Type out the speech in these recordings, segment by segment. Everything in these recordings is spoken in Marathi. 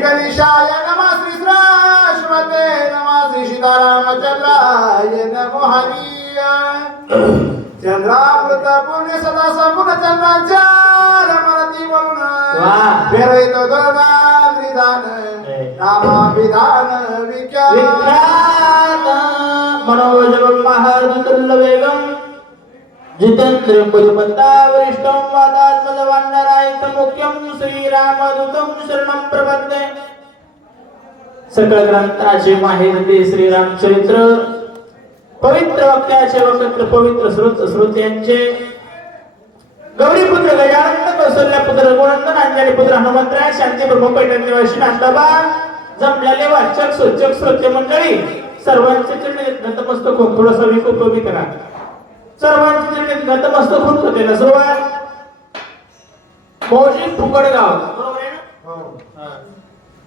गणेशाय नम श्री सरस्वते नम श्री सीतारामचंद्राय नमो हरिय चंद्रामृत पुण्य सदा संपूर्ण चंद्राच्या म्हणून वाह. फेरवितो दोनान विधान नामाभिधान विख्यात। विख्यात। मनोजवं महादुर्लभेगं जितेंद्र पुरुपत्ता वरिष्ठं वादात्मजवान्नरायतं मुख्यं श्रीरामदूतं शरणं प्रपद्ये। सकळ ग्रंथाचे माहेर ते श्रीरामचरित्र पवित्र वक्त्याचे वक्त्र पवित्र स्रोत श्रोत्यांचे गौरीपुत्र गजानंद कौशल्य पुत्र गुणंदन अंजनी पुत्र हनुमंतराय शांती प्रभू पैठण निवासी नांदाबा जमलेले वाचक सूचक श्रोते मंडळी सर्वांचे चरणी नतमस्तक होऊन थोडासा विकोप कमी करा. सर्वांचे नतमस्तक होऊन होते ना सुरुवात मौजी फुकडगाव बरोबर आहे ना?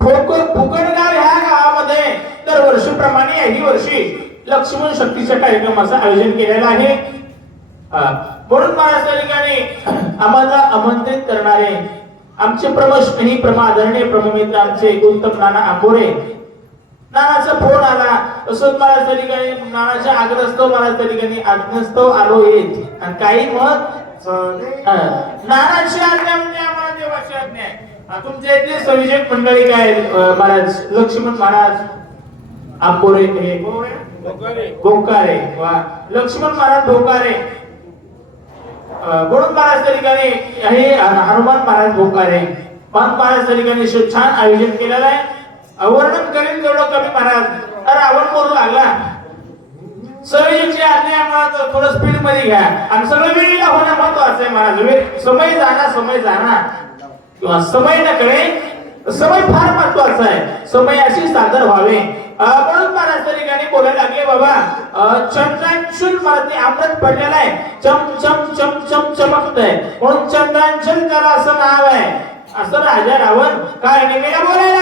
फुक फुकडगाव ह्या गावामध्ये दरवर्षीप्रमाणे याही वर्षी लक्ष्मण शक्तीच्या कार्यक्रमाचं आयोजन केलेलं आहे. हा. म्हणून त्या ठिकाणी आम्हाला आमंत्रित करणारे आमचे प्रमस्नेही प्रमादरणीय प्रममित्र आमचे उत्तम नाना आंबोरे नानाचा फोन आला. तसंच मला त्या ठिकाणी नानाच्या आग्रहस्तव मला त्या ठिकाणी आज्ञास्तव आलो येत. आणि काही मत. नानाची आज्ञा म्हणजे आम्हाला देवाची आज्ञा आहे. तुमच्या इथले सविजक मंडळी काय महाराज? लक्ष्मण महाराज? आंबोरे हे भोकारे. वा. लक्ष्मण महाराज भोकारे. म्हणून महाराज त्या ठिकाणी हे हनुमान महाराज भोकारे. पान महाराज त्या ठिकाणी छान आयोजन केलेलं आहे. वर्णन करीन तेवढं कमी महाराज. अरे रावण बोलू लागला सवयीची आज्ञा आम्हाला थोडं स्पीडमध्ये घ्या. आणि सगळं वेळेला होणं महत्वाचं आहे महाराज. वे- समय जाणार समय जाणार किंवा समय नकडे समय फार महत्त्वाचा आहे. समय अशी सादर व्हावे. म्हणून महाराज त्या ठिकाणी बोलायला लागले बाबा चंद्रांशुल मला ते अमृत पडलेलं आहे. चम चम चम चम चमकत आहे म्हणून चंद्रांशुल त्याला असं नाव आहे. असं राजा रावण काय नाही बोलायला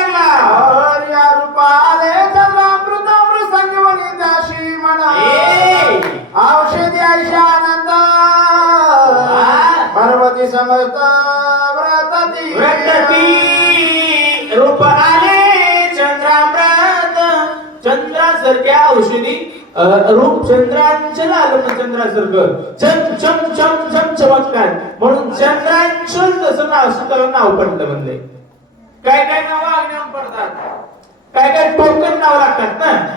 चंद्रासारख्या औषधी रूप चंद्रांचल आलं चंद्रासारखं. चम चम चम चम चमत्कार. म्हणून चंद्रांचल तसं नाव सुद्धा नाव पडलं म्हणले. काय काय नाव आज्ञावर पडतात? काय काय टोकन नाव लागतात ना?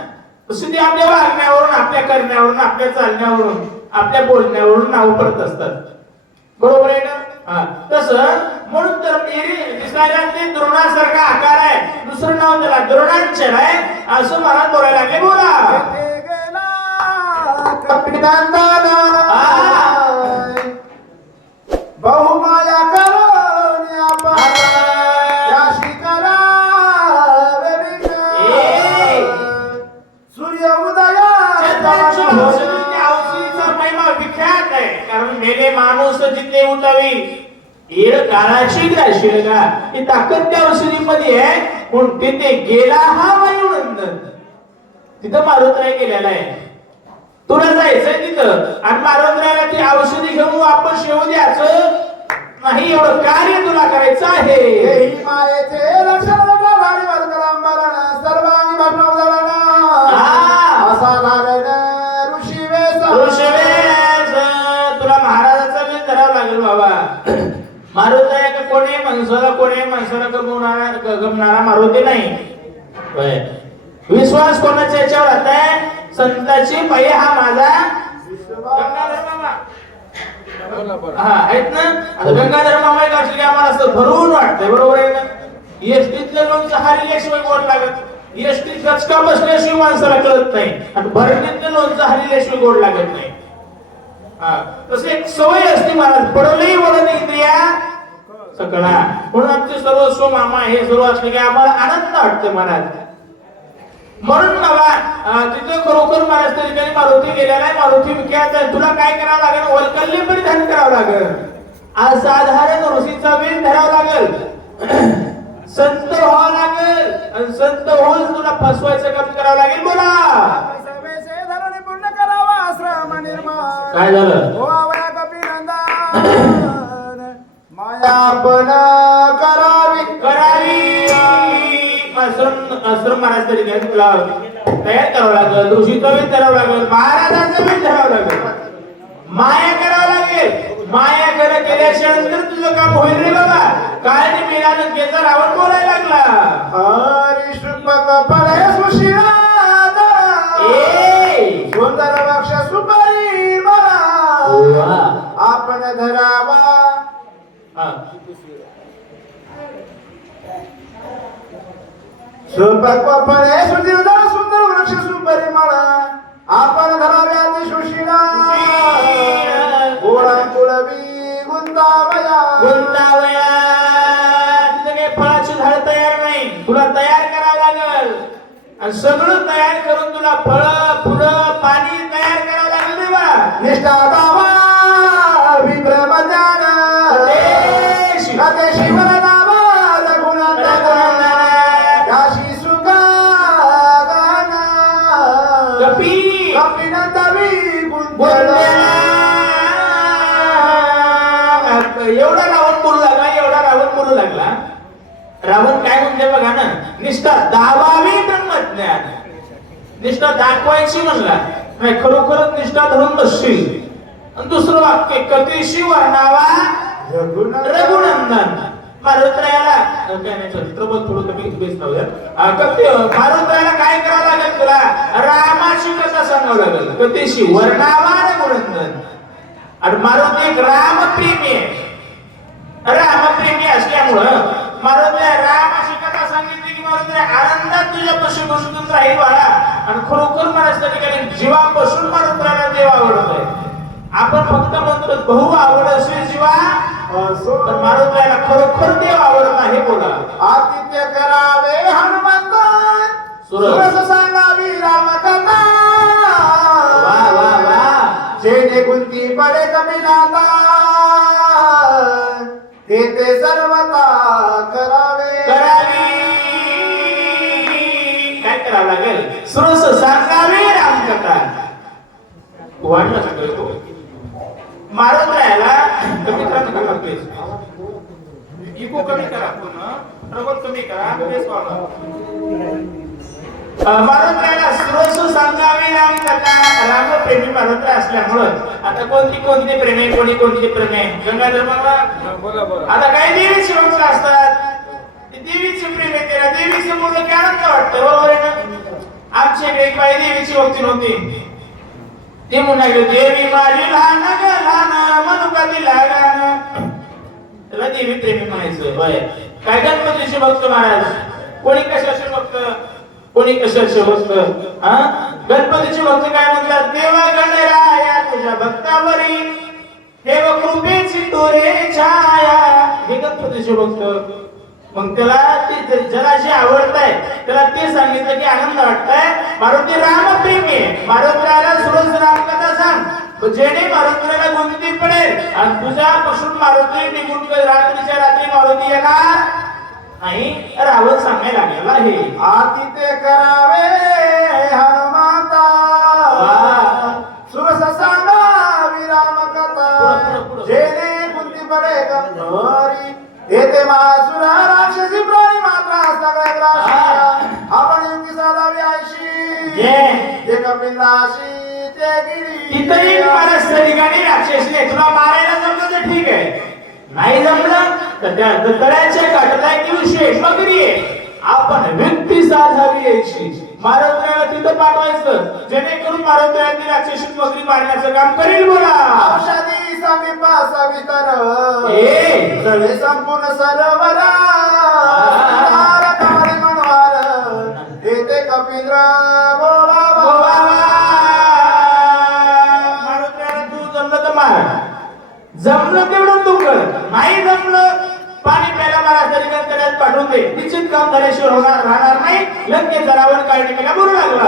तशी ती आपल्या वागण्यावरून आपल्या करण्यावरून आपल्या चालण्यावरून आपल्या बोलण्यावरून नाव पडत असतात. बरोबर आहे ना? तसं म्हणून तर दिसायला ते द्रोणासारखा आकार आहे. दुसरं नाव त्याला द्रोणांचल आहे. असं मला बोलायला लागले. बोला. येड द्याशील का? ही ताकद त्या औषधीमध्ये आहे. म्हणून तिथे गेला हा वायुनंदन. तिथं मारुतराय गेलेला आहे. तुला जायचंय तिथं. आणि मारुतरायला ती औषधी घेऊन वापस येऊ द्यायचं. नाही एवढं कार्य तुला करायचं आहे. हे मायेचे लक्षण माणसाला कोणी माणसाला गमवणारा गमणारा मारुती नाही. विश्वास कोणाच्या याच्यावर आता आहे? संताची पाय हा माझा गंगाधर मामा. हा आहेत ना? गंगाधर मामा एक असले की आम्हाला असं भरून वाटतंय बरोबर आहे ना? एसटीतलं लोणचं हरिल्याशिवाय गोड लागत? एसटी गचका बसल्याशिवाय माणसाला कळत नाही. आणि भरणीतलं लोणचं हरिल्याशिवाय गोड लागत नाही? हा तसं एक सवय असते महाराज पडवलंही वडन इंद्रिया सकळा. म्हणून आमचे सर्व स्व मामा हे सर्व असले की आम्हाला आनंद वाटतो महाराज म्हणून अं, तिथं खरोखर महाराज त्या ठिकाणी मारुती गेलेला आहे मारुती आहे. तुला काय करावं लागेल? वैकल्य परिधान करावं लागेल. असाधारण ऋषीचा वेळ धरावा लागेल. संत व्हावं लागेल. आणि संत होऊन तुला फसवायचं काम करावं लागेल. बोला. काय झालं? हो माया पण करावी. करावी. आश्रम आश्रम महाराज तरी काय तुला तयार करावं लागेल ऋषीचं बी करावं लागेल महाराजांचं बी करावं लागेल. माया करावं लागेल. माया कर केल्याशिवाय नंतर तुझं काम होईल रे बाबा. काय नाही मिळालं त्याचा रावण बोलायला लागला. हरी पडे सुशिरादा ए! सुंदर वक्ष सुपरी मला. आपण धरावा. हा. सुपक पडे सुंदर सुंदर वृक्ष सुपरी मला आपण धराव्या सुशिरा. गोळा कुळवी गुंतावया. गुंतावया. तिथे काही फळाची झाड तयार नाही. तुला तयार करावं लागल. आणि सगळं तयार करून तुला फळ फुलं पाणी तयार करावं लागेल बा निष्ठा दावा. म्हणते बघा ना निष्ठा दावावी ब्रह्मज्ञान निष्ठा दाखवायची म्हणला. नाही खरोखरच निष्ठा धरून बसशील. आणि दुसरं वाक्य कधीशी वर्णावा रघुनंदन. मारुत्रायाला काय नाही चित्रपट थोडं कमी बेस लावूया अं, कधी मारुत्रायाला काय करावं लागेल तुला? रामाशी कसा सांगावं लागेल? कधीशी वर्णावा रघुनंदन. आणि मारुती एक रामप्रेमी आहे. रामप्रेमी असल्यामुळं मारुतीला रामाशी सांगितली की मारुती आनंदात तुझ्या पशु बसून राहील बाळा आणि खरोखर महाराज त्या ठिकाणी जीवापासून मारुतीला देव आवडतोय आपण फक्त म्हणतो बहु आवड असेल जीवा. पण मारुतीला खरोखर देव आवडत आहे बोला आतिथ्य करावे हनुमंत सुरस. सांगावी रामकथा. वा वा वा. जेणे कुंती पडे कमिनाता ते ते सर्वता करावे. करावी करावं लागेल. सुरस सांगावी रामकथा वाढलं सगळं तो मारत राहायला कमी करा इको कमी करा पुन्हा कमी करा. बेस वाढवा. मारुत राहायला सुरस सांगावी रामकथा रामप्रेमी मारुत असल्यामुळं. आता कोणती कोणती प्रेमे कोणी कोणती प्रेमे गंगाधर बाबा आता काही देवीची भक्त असतात? देवीची प्रेम येते ना देवीचं बोललं की आनंद वाटतं बरोबर आहे आमची आमच्या इकडे देवीची भक्ती नव्हती. ते म्हणाले देवी माझी लहान ग लहान मनुका दिला लहान त्याला देवी प्रेमी म्हणायचं होय. काय गणपतीचे भक्त महाराज? कोणी कशाचे भक्त? कोणी कशाचे भक्त? हा? गणपतीचे भक्त काय म्हणतात? देवा गणराया तुझ्या भक्तावरी. देव कृपेची तोरे छाया. हे गणपतीचे भक्त. मग त्याला ते ज्याला जे आवडतंय त्याला ते सांगितलं की आनंद वाटतंय. मारुती रामप्रेमी. आहे मारुतीला सुरज रामकथा सांग. जेणे मारुतीला गुंती पडेल. आणि तुझ्यापासून मारुती निघून. रात्रीच्या रात्री मारुती येणार नाही रावण सांगायला लागलेला आहे आतिथ्य करावे हनुमाता. सुरस पुढं, रामकथा. पुढं. जेणे कुंती पडे गंभरी येते महासुर राक्षसी प्राणी मात्रा सगळ्या ग्राशी आपण युक्ती साधावी आयशी. जे कपिलाशी ते गिरी. ठिकाणी राक्षसने तुला मारायला जमलं तर ठीक आहे. नाही जमलं तर त्या तळ्याच्या काठाला एक विशेष मगरी आपण व्यक्ती साधावी यायची मारुतीला तिथं पाठवायचं जेणेकरून ती राक्षसी मगरी मारण्याचं काम करील बोला औषधी समीपा सवितर ए. सवे संपूर्ण सरोवरा मनवार कपिंद्र बोला तू जमलं तर मार जमलं तेवढं तू कर नाही जमलं पाठवून दे. निश्चित काम झाल्याशिवाय होणार राहणार नाही. लगेच जरावर काय निघायला बोलू लागला.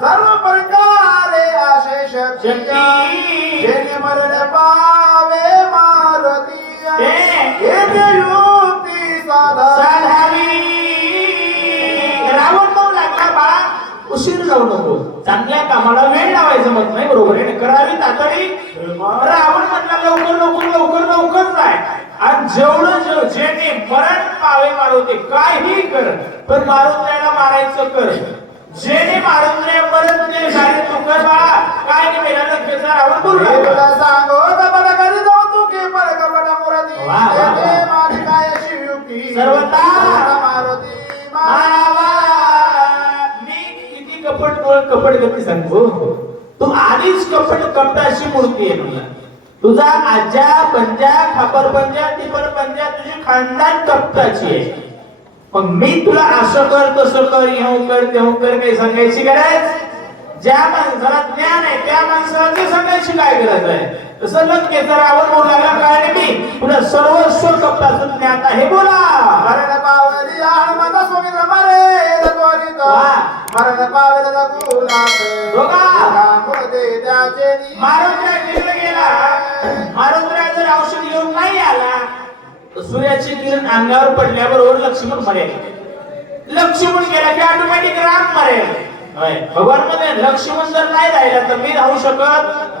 सर्व प्रकारे आशेष मरण पावे मारुती. येते युक्ती रावण मग लागला बाळा. उशीर जाऊ नको. चांगल्या कामाला वेळ लावायचं मत नाही बरोबर आहे? करावी तातडी रावण म्हटलं लवकर लवकर लवकर लवकर जाय आणि जेवढं जेव जेणे मरण पावे मारवते काही कर पण मारून जायला मारायचं कर जेणे मारून जाय मरण जे झाले तू कर बाळा काय नाही मेला रावण बोलू. तुला सांगो कपड करी जाऊ तू की पर कपड माझी काय अशी युक्ती सर्वता. मारुती मावा. कपट बोल कपट गती सांगतो तू आधीच कपट कपटाशी मूर्ती आहे तुला तुझा आजा पंजा खापर पंजा तिपर पंजा तुझी खानदान कपटाची आहे. मग मी तुला असं कर तसं कर ह्याव कर तेव्हा कर काही सांगायची गरज? ज्या माणसाला ज्ञान आहे त्या माणसाला ते सांगायची काय गरज आहे? तसं लंकेचा रावण बोलू लागला काय मी तुला सर्वस्व कपटाचं ज्ञान आहे बोला. मरण पावली हनुमंत स्वामी रमारे रघुवरीत वा. मरण पावले नी. मारुद्रा गेला गेला. मारुद्रा जर औषध घेऊन नाही आला सूर्याचे किरण अंगावर पडल्याबरोबर लक्ष्मण मरेल. लक्ष्मण गेला की ऑटोमॅटिक राम मरेल. भगवानमध्ये लक्ष्मण जर नाही राहिला तर मी राहू शकत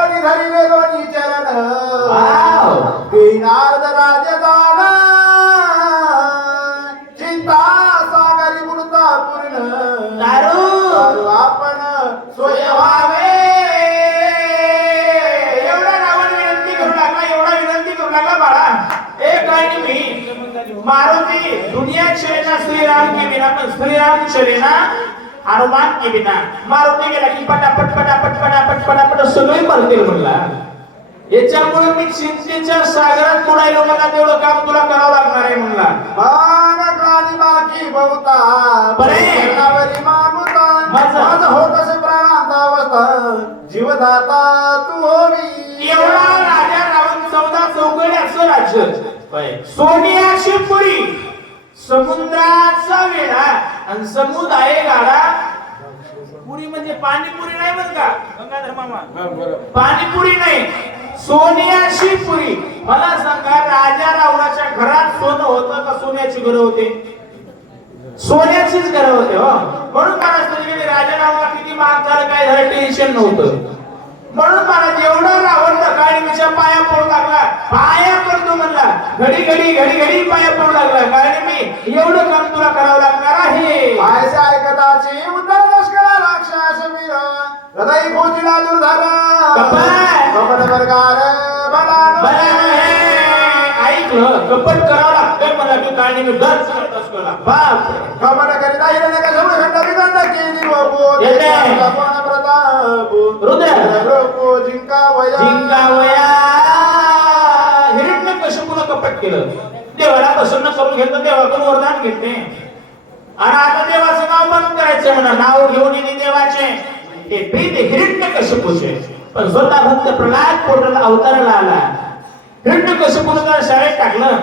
बिनार्द राजदान चिंता सागरी मूर्ता पूर्ण दारू. आपण सोय व्हावे. एवढा रावण विनंती करू लागला एवढा विनंती करू लागला बाळा ए काय नाही मी मारुती दुनिया चलेना श्रीराम के बिना पण श्रीराम चलेना हनुमान के बिना मारुती गेला की पटापट पटापट पटापट पटापट सगळे मरतील म्हणला याच्यामुळे मी चिंतेच्या सागरात बुडायलो मला तेवढं काम तुला करावं लागणार आहे म्हणला. प्राणी बाकी बहुता बरे. माझं. होत असे प्राणांत अवस्था जीवदाता तू होवी. एवढा राजा रावण चौदा चौकड्याचं राज्य. सोनियाची पुरी समुद्राचा वेढा आणि समुदाय गाडा. पुरी म्हणजे पाणीपुरी नाही बरं का? गंगाधर मामा. पाणीपुरी नाही. सोनिया शिवपुरी मला सांगा राजा रावणाच्या घरात सोनं होतं का सोन्याची घरं होते? सोन्याचीच घरं होते हो. म्हणून मला राजा रावणा किती महाग झालं काय झालं टेन्शन नव्हतं. म्हणून मला जेवढा रावण काळीच्या पाया पडू लागला. पाया पडतो म्हणला. घडी घडी घडी घडी पाया पडू लागला. कारण मी एवढं काम तुला करावं लागणार आहे. पायसे ऐकताची उद्धर लष्करा राक्षस वीर. हृदय खोजीला दुर्धारा कपाळ. कपट प्रकार बरं बला आहे. ऐकलं कपट करावं लागतं की. बाप करीता हिरण्य कशम खंड विखंड केली प्रताप रुद्र. लोको जिंका वया हिरण्य कशपुला कपट केलं? देवाला प्रसन्न करून घेतलं देवाकडून वरदान घेतले. आणि आता देवाचं नाव बंद करायचं म्हणा नाव घेऊन येणे देवाचे. ते प्रीत हिरण्य कशपुचे पण स्वतः भक्त प्रल्हाद पोटाला अवताराला आला हिरण्य कशपुला शाळेत टाकलं?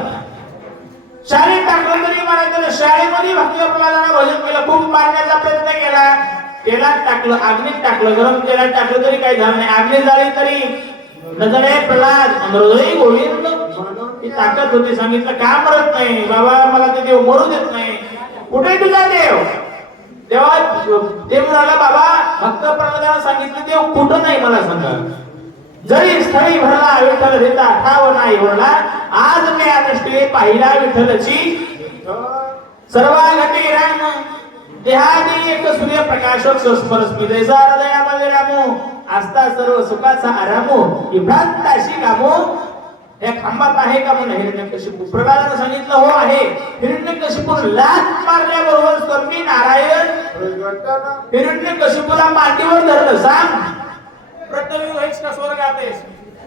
शाळेत टाकलं तरी मला शाळेमध्ये भक्ती आपल्याला भजन केलं खूप मारण्याचा प्रयत्न केला. तेलात टाकलं अग्नीत टाकलं गरम तेलात टाकलं तरी काही झालं नाही. अग्नी झाली तरी नजरे प्रल्हाद आणि हृदय गोविंद. ती ताकद होती सांगितलं का मरत नाही? बाबा मला ते देव मरू देत नाही. कुठे तुझा देव? तेव्हा ते म्हणाला बाबा भक्त प्रल्हादाला सांगितलं देव कुठं नाही मला सांगा. जरी स्थळी भरला विठ्ठल देता ठाव नाही भरला आज मी दृष्टी पाहिला विठ्ठलची. सर्वांगती राम देहादी एक सूर्यप्रकाशक स्मरस्मी हृदयामध्ये रामो आस्था सर्व सुखाचा आरामो. ही भ्रांताशी कामो. या खांबात आहे का म्हणून हिरण्यकशिपू? प्रल्हादानं सांगितलं हो आहे. हिरण्यकशिपू लाच मारल्याबरोबर स्वामी नारायण हिरण्यकशिपूला मातीवर धरलं. सांग. प्रत्येक व्हायच का स्वर्गात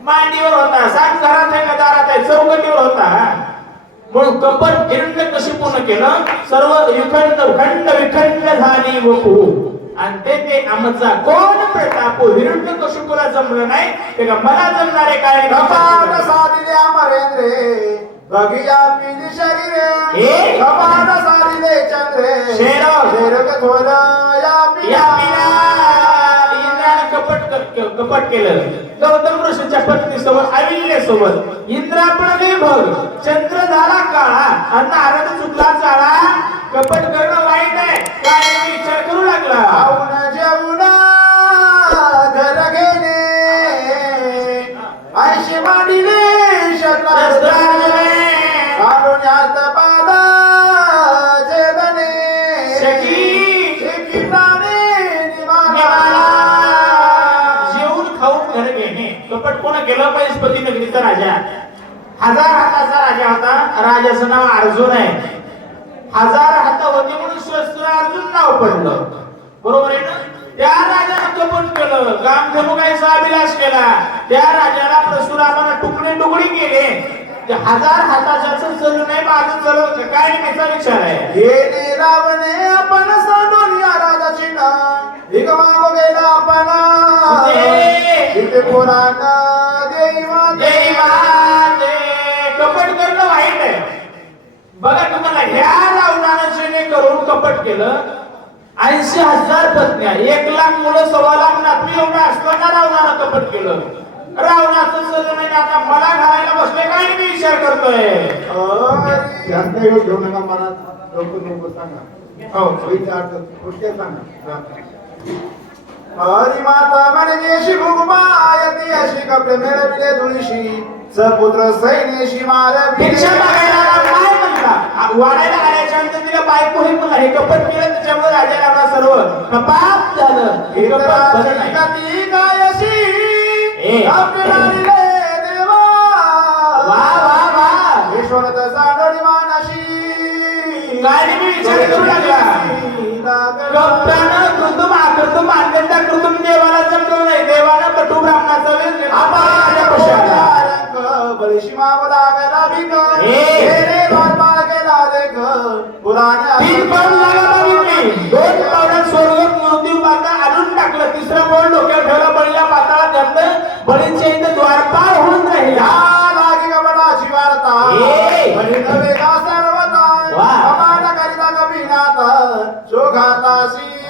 मांडीवर होता सांग घरात आहे का दारात आहे चौकटीवर होता. म्हणून कपट हिरण्य कशी पूर्ण केलं? सर्व विखंड खंड विखंड झाली वपू. आणि ते ते आमचा कोण प्रताप? हिरण्य कशुपुला जमलं नाही? ते का मला जमणारे काय? कपाट साधिले अमरेंद्रे बघिया पिली शरीरे. ए? कपाट साधिले चंद्रे. शेर. शेरक थोर या कपट केलं गौतम ऋषीच्या पत्नी समोर अविल्य सोबत इंद्रा पण भग चंद्र झाला काळा आणि नारद चुकला चाळा कपट करणं वाईट आहे. काय विचार करू लागला. खाऊन जेवून घर घेणे ऐशी मांडिले शकला राजा. हजार हाताचा राजा होता. राजाचं नाव अर्जुन आहे. हजार हात होते म्हणून शस्त्र अर्जुन नाव पडलं बरोबर आहे ना? त्या राजानं कपट केलं. काम धनुकायचा अभिलाष केला. त्या राजाला परशुरामानं तुकडे तुकडी केले. हजार हाताच्याच चल नाही माझं चल काय त्याचा विचार आहे. गेले रावणे आपण सांडून या राजाची ना भिक मागो गेला आपण सुदे. बघा तुम्हाला ह्या रावणानं करून कपट केलं ऐंशी हजार पत्न्या एक लाख मुलं सव्वा लाख नातू एवढं असताना रावणानं कपट केलं? रावणाचं सगळं नाही आता मला घालायला बसले काय मी विचार करतोय? घेऊ नका लवकर लवकर सांगा. हो. सांगा. हरी माता अशी कपडे मिळविले धुळीशी. सपुत्र सैन्यशी मारविले भिक्षा मागायला आ, वाढायला आल्याच्यानंतर तिला बायको हे म्हणला हे कपट केलं त्याच्यामुळे राजा रावणा सर्व. कपात झालं. हे नाही. मानाशी. काय करू घेतला. बळीशी मागला गेला. रे बाळ दोन स्वर्ग मृत्यू माता आणून टाकलं. तिसरं पाऊल डोक्यात ठेवलं बळीला पाताळात घातलं बळीच्या इथं द्वारपार होऊन राहिला. लागी गबडाची वार्ता ए. बळी नवे का सर्वता. वा. कमाना करिता कविनाथ शोघाताशी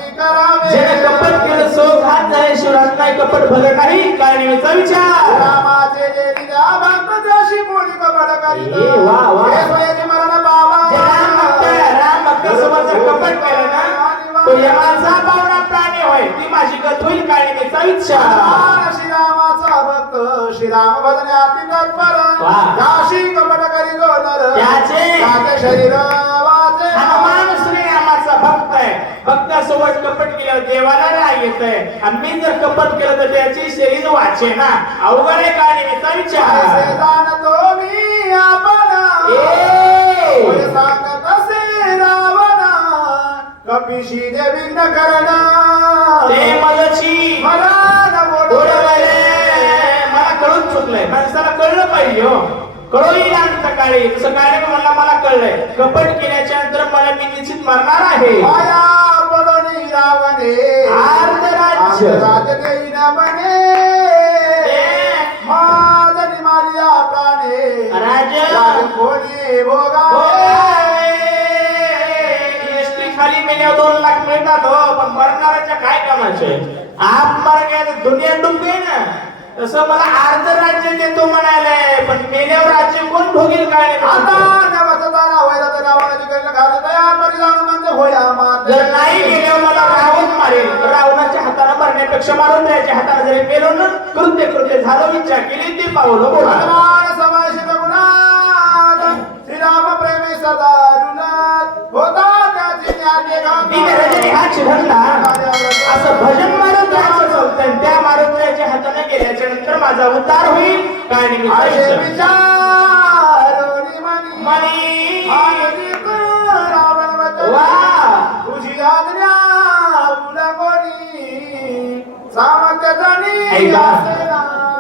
जेणे कपट केलं सो घात झाले शिवराज नाही कपट भलं नाही काय नेहमीचा विचार. रामाचे जे दिल्या भक्त जशी मुली कबड करीत. ए, वा, वा. मरण बाबा जे राम भक्त राम भक्त जर कपट केलं ना तो यमाचा पावना प्राणी होय. ती माझी गत होईल काय नेहमीचा विचार. श्रीरामाचा भक्त श्रीराम भजने अति तत्पर. वा. काशी कपट करी नर त्याचे- शरीर वाचे हनुमान श्रीरामाचा भक्त आहे भक्तासोबत कपट केल्यावर देवाला राग येत आहे आणि मी जर कपट केलं तर त्याची शरीर वाचे ना. अवघड आहे का ऐसे विचार जाणतो मी आपण. सांगत असे रावण? कपिशी जे विघ्न करणा. ते मदची मला. मला कळून चुकलंय. माणसाला कळलं पाहिजे हो. कळू येईल अंतकाळी तसं नाही मला मला कळलंय. कपट केल्याच्यानंतर मला मी निश्चित मरणार आहे. रावणे आर्धराज्य. आर्धराज्य देईन म्हणे ए. माझी मालिया प्राणे राजा. राज कोणी एसटी खाली मेल्यावर दोन लाख मिळतात हो पण मरणाऱ्याच्या काय कामाचे आप मर तर दुनिया डूब ना तसं मला अर्ध राज्य देतो म्हणाले पण मेल्यावर राज्य कोण भोगील काय आता नाही. नवसताना व्हायला तर रावणाची कर्ण घालत होया माते जर नाही गेल्यावर मला रावण मारेल. रावणाच्या हाताने मरण्यापेक्षा मारून द्यायच्या हाताने जरी मेलो ना कृत्य कृत्य झालं इच्छा केली ते पावलं बोला. श्रीराम प्रेमी सदा रुणात होता त्याची हा असं भजन मारून राहायचं त्या मारुतीच्या हाताने गेल्याच्यानंतर माझा उद्धार होईल. काय निमित्त विचारोनी मनी.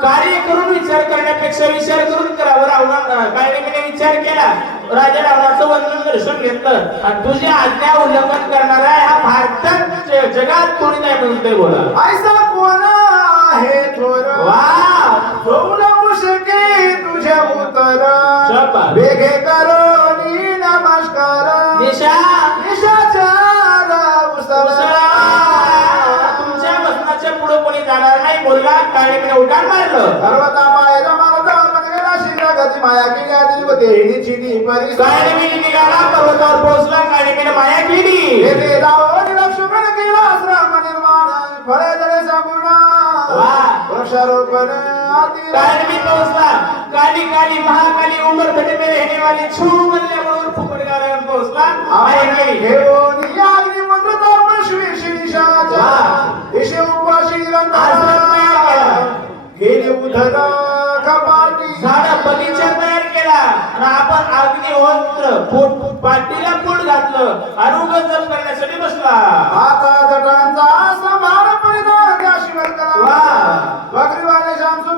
कार्य करून विचार करण्यापेक्षा विचार करून करावं रावणा कार्य विचार केला? राजा रावणाचं वंदन दर्शन घेतलं. आणि तुझी आज्ञा उल्लंघन करणार आहे हा भारतात जगात कोणी नाही म्हणून ते बोला. ऐसा कोण आहे थोर? वा! मुशके तुझे उतर. वेगे करो नमस्कार. निशा! डायरेक्ट उड्डाण मारलं. सर्वता पायला गती माया केली आधी व तेणी चिनी परी मी निघाला पर्वतावर पोहोचला आणि मी माया केली हे रावण लक्ष्मण केला आश्रम निर्माण फळे जळे संपूर्ण काली महाकाली उमर धडे मेरे वाली छू म्हणल्या म्हणून फुकट गाड्यावर पोहोचला घेऊन या विठ्ठला कपाटी. तयार केला. आणि आपण अग्निहोत्र पोट पाटीला पोट घातलं. अरुग जप करण्यासाठी बसला. आता जटांचा समार परिधान त्या शिवंतला वगरीवाले शांसू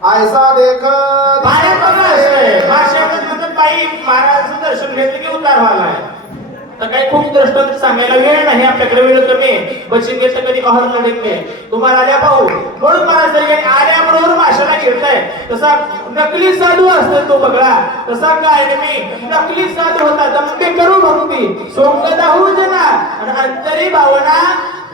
ऐसा देख काही महाराजांचं दर्शन घेतलं की उतार व्हायला तर काही खूप दृष्ट सांगायला वेळ नाही आपल्याकडे वेळ कमी बचन घेतलं कधी अहर लढत नाही. तुम्हाला आल्या पाहू. म्हणून महाराज आल्याबरोबर भाषाला घेतलाय. तसा नकली साधू असतो तो बघा. तसा काय मी? नकली साधू होता दंपे करू भक्ती सोंगदाहू जना. आणि अंतरी भावना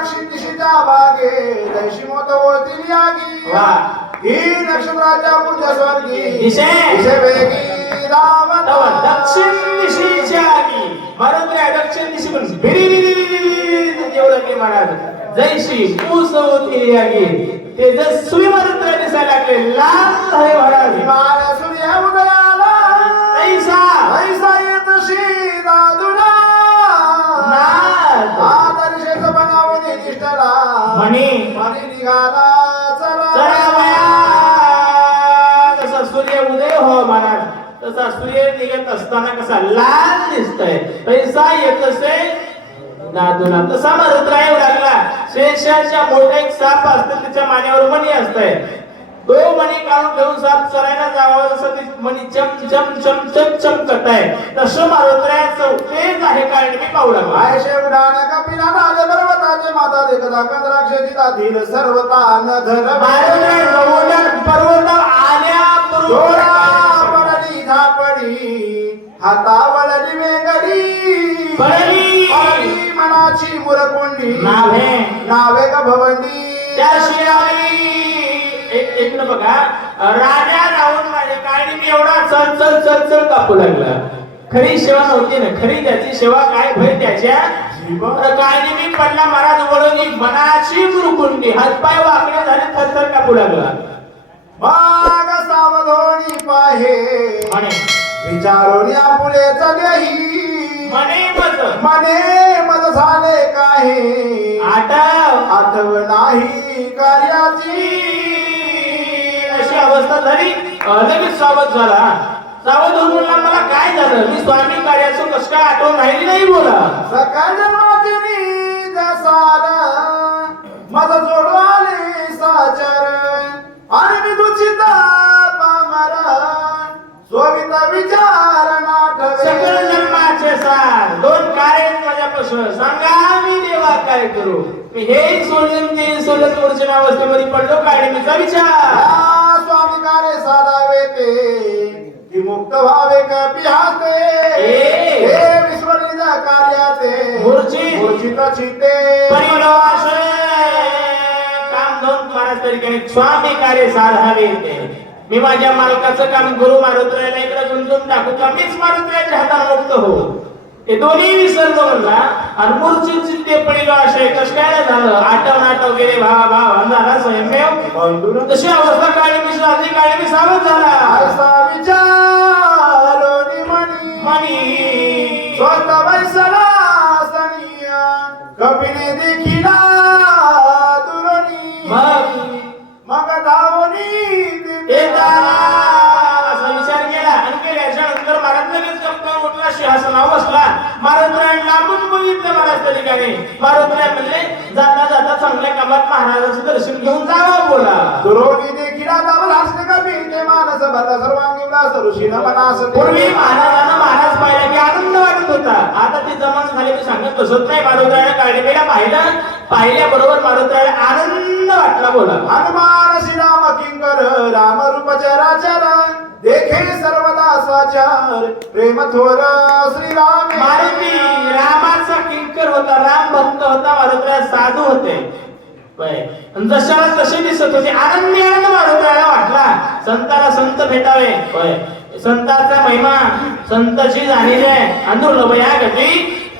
साक्षी दिशिता जैशी पूस होती यागी. ते जसवी महाराज दिसायला लागले. लाल आहे महाराज हिमालय सूर्य उदयाला. ऐसा. ऐसा येत शी दादुला म्हणे म्हणे निघाला. जसा सूर्य उदय हो महाराज. तसा सूर्य निघत असताना कसा लाल दिसतोय. पैसा येत असे नादुला तसा मग रुद्रायव लागला. शेषाच्या मोठा एक साप असतो त्याच्या मानेवर मणी असतंय. तो मणी काढून ठेवून साप चरायला जावा जसं ती मणी चम चम चम चम चम करताय तसं मारुद्रायाचं तेच आहे कारण मी पाहू लागला आयशे उडाण कपिला नाले पर्वताचे माता देखता कंद्राक्षी दाधील सर्व तान धर मारुद्राय जवळ पर्वत आल्या पडली झापडी हातावळली वेंगडी. पडली. मनाची मुरकुंडी. नावे. नावे ग भवंडी. त्याशिवाय एक एक न बघा. राजा राहून माझ्या काळी मी एवढा? चल चल चल चल कापू लागला. खरी सेवा नव्हती ना. खरी त्याची सेवा काय भय त्याच्या? काळी मी पडला महाराज वळवली मनाची मुरकुंडी हातपाय वाकडे झाले थरथर कापू लागला. बाग सावधोनी पाहे. विचारोनी आपुले चलेही म्हणे मज. मने मज झाले काहे. आठव आठव नाही कार्याची. अशी अवस्था झाली. लगेच सावध झाला. सावध होऊन म्हणला मला काय झालं? मी स्वामी कार्याचं कस काय आठवण राहिली नाही बोला. सकाळ साचार. आणि मी विचार जन्माचे सार. दोन कार्य माझ्यापासून. सांगा मी देवा काय करू? मी हे सोडून ते सोडत मूर्छना अवस्थेमध्ये पडलो काढणीचा विचार. स्वामी कार्य साधावे ते. मुक्त व्हावे कपी हाते ए. हे विश्वनिज कार्याते मूर्छित. मूर्छित चिते काम दोन महाराज तरीके स्वामी कार्य साधावे ते. मी माझ्या मालकाचं काम गुरु मारुत्राला इकडे गुंतून टाकू का? मीच मारुत्राच्या हाताला मुक्त हो हे दोन्ही विसरलो म्हणला आणि मूर्छित चित्ते पडिलो आशय कस काय झालं झालं आठव नाटव गेले भावा भाव झाला स्वयंमेव तशी अवस्था काळी मी साधली काळी मी सावध झाला. असा विचार सिंहासनावर बसला महाराज लांबून बघितलं महाराज त्या ठिकाणी महाराज म्हणले जाता जाता चांगल्या कामात महाराजाचं दर्शन घेऊन जावं बोला. दुरोणी देखिला धावला असले कपी ते मानस भरला सर्वांगी उल्हास ऋषीनं मनास पूर्वी महाराजांना महाराज पाहिला की आनंद वाटत होता. आता ते जमान झाले मी सांगत बसत नाही. मारुद्राला काढलेला पाहिलं पाहिल्याबरोबर मारुद्राला आनंद वाटला बोला. हनुमान श्रीराम किंकर राम रूप चराचर देखे सर्वदा साचार प्रेम थोर श्रीराम. मारुती रामाचा किंकर होता राम भक्त होता मारुद्रा साधू होते. जशाला तसे दिसत होते आनंदी आनंद मारुद्राला वाटला. संताला संत भेटावे. संताचा महिमा संतशी झालेली आहे. दुर्लभ या गती.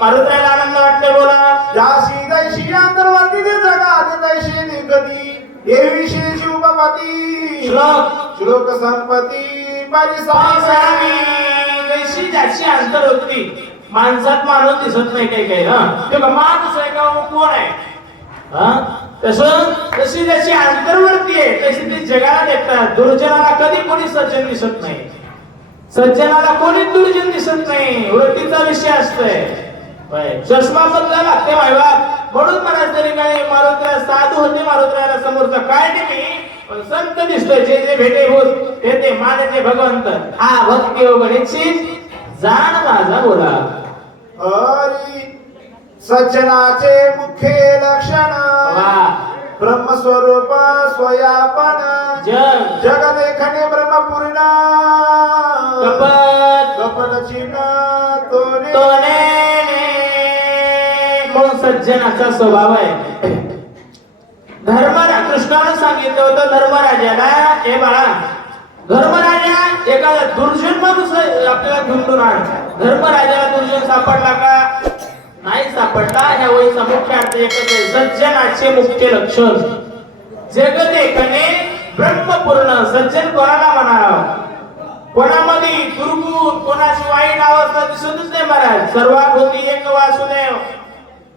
मारुद्राला आनंद वाटते बोला. जाशी दैशी अंतर्वर्ती जगात दैशी निगती देवी श्री शिवपती श्लोक. श्लोक संपती. परिसामी. स्वामी अंतर होती. माणसात माणूस दिसत नाही काही काही हा. ते माणूस आहे का हो, कोण आहे? हा? तसं तशी त्याची अंतर्वर्ती आहे. तशी ती जगाला देतात. दुर्जनाला कधी कोणी सज्जन दिसत नाही. सज्जनाला कोणीच दुर्जन दिसत नाही. वृत्तीचा विषय असतोय. चष्मा बदला लागते वायवा म्हणून मला तरी काय मारुत्रा साधू होते मारुत्राला समोरचा. काय नाही पण संत दिसतोय जे जे भेटे होत ते ते मानते भगवंत. हा भक्ती गणेशची जाण माझा बोला. हरी सज्जनाचे मुख्य लक्षण. ब्रह्मस्वरूप स्वयापन. जग. जग देखणे ब्रह्मपूर्ण. कपट कपल चिन्ह तोने. म्हणून सज्जनाचा स्वभाव आहे? धर्मराज कृष्णानं सांगितलं होतं धर्मराजाला हे बाळा धर्मराजा एखादा दुर्जन माणूस आपल्याला ढुंढून आण धर्मराजाला दुर्जन सापडला का? नाही सापडला. ह्या वयचा मुख्य अर्थ एकच सज्जनाचे मुख्य लक्षण. जगत एकाने ब्रह्मपूर्ण सज्जन कोणाला म्हणावं? कोणामध्ये दुर्गुण कोणाची वाईट अवस्था दिसतच नाही महाराज. सर्वाभूती एक वासुदेव.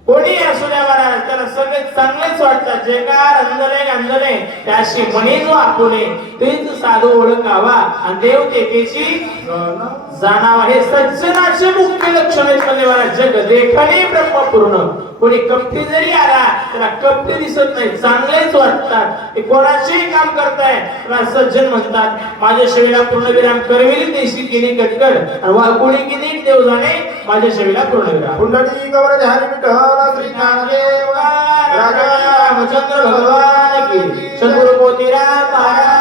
कोणी असू द्या महाराज त्याला सगळे चांगलेच वाटतात. जे का रंजले गंजले त्याशी म्हणे जो आपुले. तेच साधू ओळखावा. आणि देव तेकेची जाणावा हे सज्जनाचे मुख्य लक्षण महाराज जग देखणे ब्रह्मपूर्ण कोणी कपटी जरी आला त्याला कपटी दिसत नाही चांगलेच वाटतात. ते कोणाचेही काम करताय त्याला सज्जन म्हणतात. माझ्या शरीरा पूर्ण विराम करविली देशी केली कटकड आणि वाकुळी की नीट देव जाणे माझ्या शरीरा पूर्ण विराम. कुंडली गौर हरी विठ्ठल श्री ज्ञानदेव रामचंद्र भगवान की सद्गुरु मोतीराम महाराज.